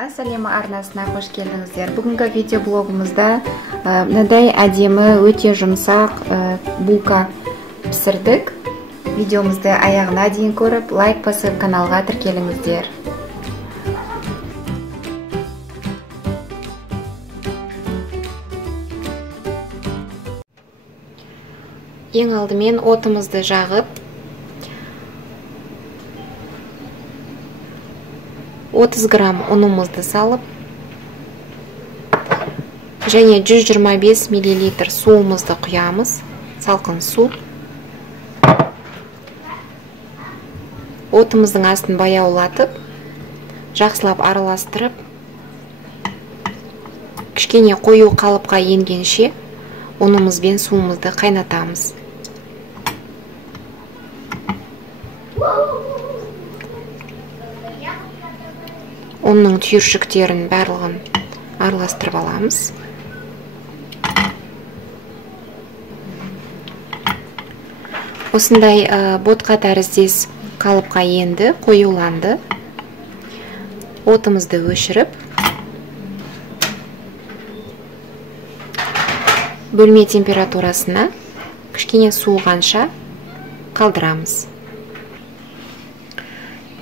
Ассалама арнасына қош келдіңіздер. Бүгінгі видеоблогымызда мынадай әдемі, өте жұмсақ булка пісірдік. Видеомызды аяғына дейін көріп, лайк басып, каналға тіркеліңіздер. Ең алдымен отымызды жағып, 30 грамм ұнымызды салып, және 125 мл суымызды құямыз, салқын су. Отымыздың астын баяулатып, жақсылап араластырып, кішкене қою қалыпқа енгенше ұнымыз бен суымызды қайнатамыз. Оның түйіршіктерін барлығын араластырып аламыз. Осындай ботқа тәріздес қалыпқа енді, қоюланды. Отымызды өшіріп, бөлме температурасына кішкене суығанша қалдырамыз.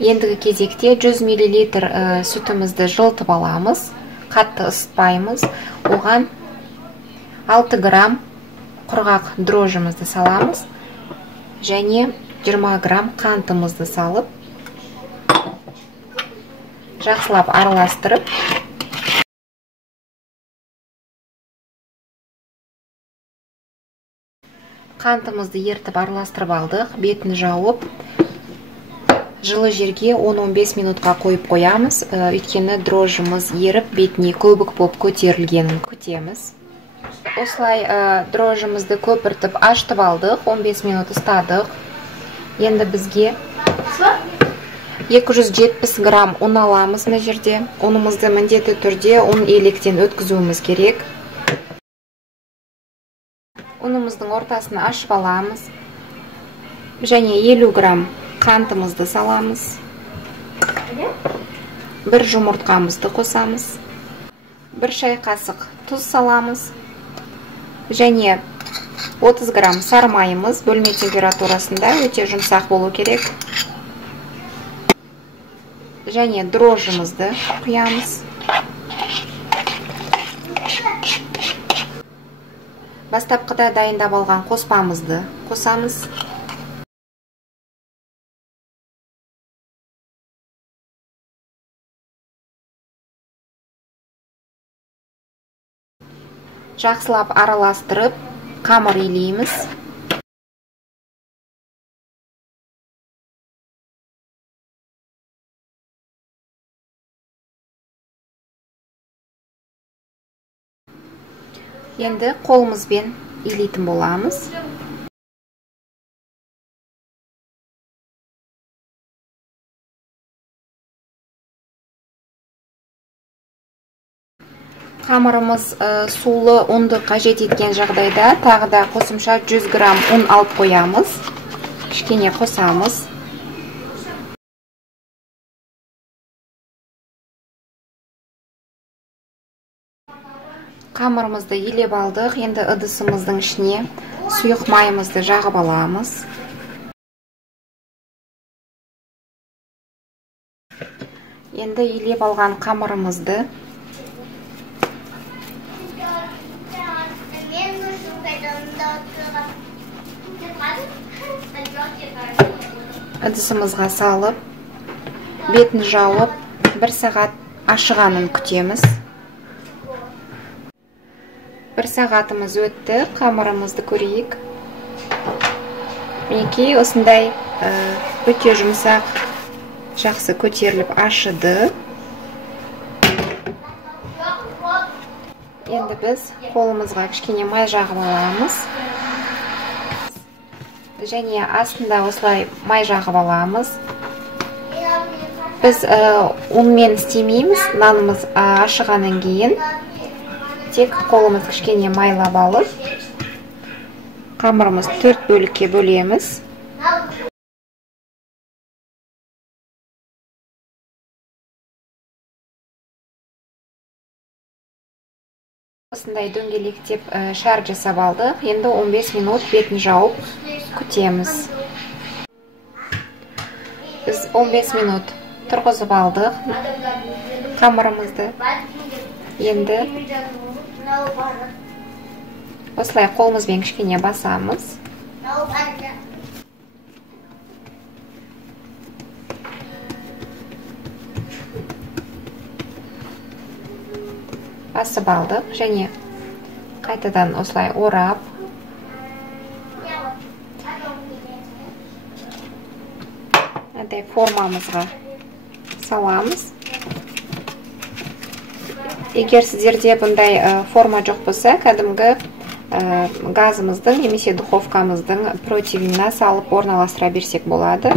Ендігі кезекте 100 мл сүтімізді жылытып аламыз, қатты ысытпаймыз. Оған 6 грамм құрғақ дрожжымызды саламыз, және 20 грамм қантымызды салып, жақсылап араластырып, қантымызды ертіп араластырып алдық, бетін жауып, жылы жерге 10-15 минутқа қойып қоямыз, өйткені дрожжымыз еріп, бетіне көбік болып көтерілгенін күтеміз. Осылай дрожжымызды көпіртіп ашытып алдық, 15 минут ұстадық. Енді бізге 270 грамм ұн аламыз мына жерде. Ұнымызды міндетті түрде ұн електен өткізуіміз керек. Ұнымыздың ортасын ашып аламыз, және 50 грамм қантымызды саламыз. Бір жұмыртқамызды қосамыз. Бір шай қасық тұз саламыз. Және 30 грамм сары майымыз, бөлме температурасында, өте жұмсақ болу керек. Және дрожжымызды құямыз. Бастапқыда дайындап алған қоспамызды қосамыз. Жақсылап араластырып, қамыр илейміз. Енді қолымызбен илейтін боламыз. Қамырымыз сулы ұнды қажет еткен жағдайда тағы да қосымша 100 грамм ұн алып қоямыз. Кішкене қосамыз. Қамырымызды елеп алдық. Енді ыдысымыздың ішіне сұйық майымызды жағып аламыз. Енді елеп алған қамырымызды ыдысымызға салып, бетін жауып, 1 сағат ашығанын күтеміз. 1 сағатымыз өтті, қамырымызды көрейік. Мінекей осындай өте жұмсақ, жақсы көтеріліп ашыды. Енді біз қолымызға кішкене май жағып аламыз. Және астында осылай май жағып аламыз. Біз ұнмен істемейміз, нанымыз ашығаннан кейін. Тек қолымыз кішкене майлап алып, қамырымыз 4 бөлікке бөлеміз. Осындай дөңгелектеп шар жасап алдық. Енді 15 минут бетін жауып күтеміз. Біз 15 минут тұрғызып алдық қамырымызды. Енді осылай қолымызбен кішкене басамыз. Басып алдық және қайтадан осылай орап мынандай формамызға саламыз. Егер сіздерде бұндай форма жоқ болса, кәдімгі газымыздың немесе духовкамыздың противніне салып орналастыра берсек болады.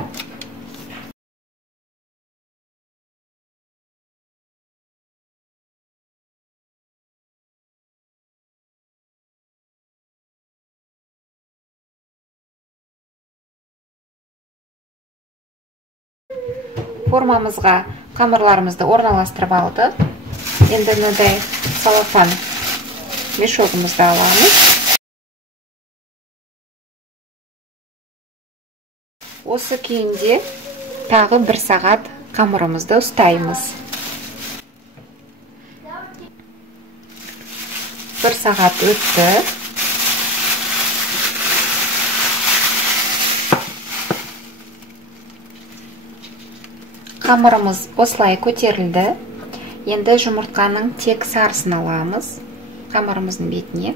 Формамызға қамырларымызды орналастырып алдық. Енді мынадай целлофан мешогымызды аламыз. Осы күйінде тағы 1 сағат қамырымызды ұстаймыз. 1 сағат өтті. Қамырымыз осылай көтерілді. Енді жұмыртқаның тек сарысын аламыз. Қамырымыздың бетіне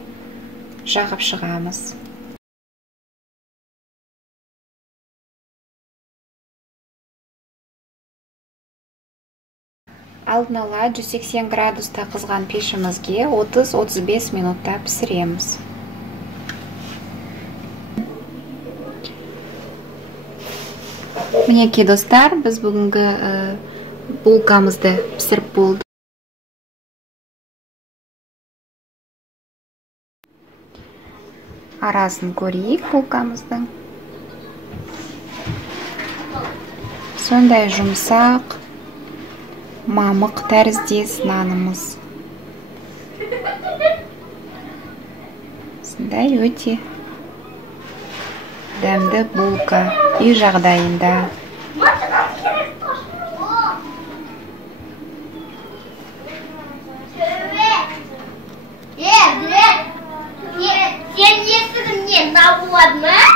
жағып шығамыз. Алдын ала 180 градуста қызған пешімізге 30-35 минутта пісіреміз. Мінекей достар, біз бүгінгі булкамызды пісіріп болдық. Арасын көрейік булкамыздың. Сондай жұмсақ, мамық тәріздес нанымыз. Сондай өте дәмді булка үй жағдайында. Сен есігімнен науладың,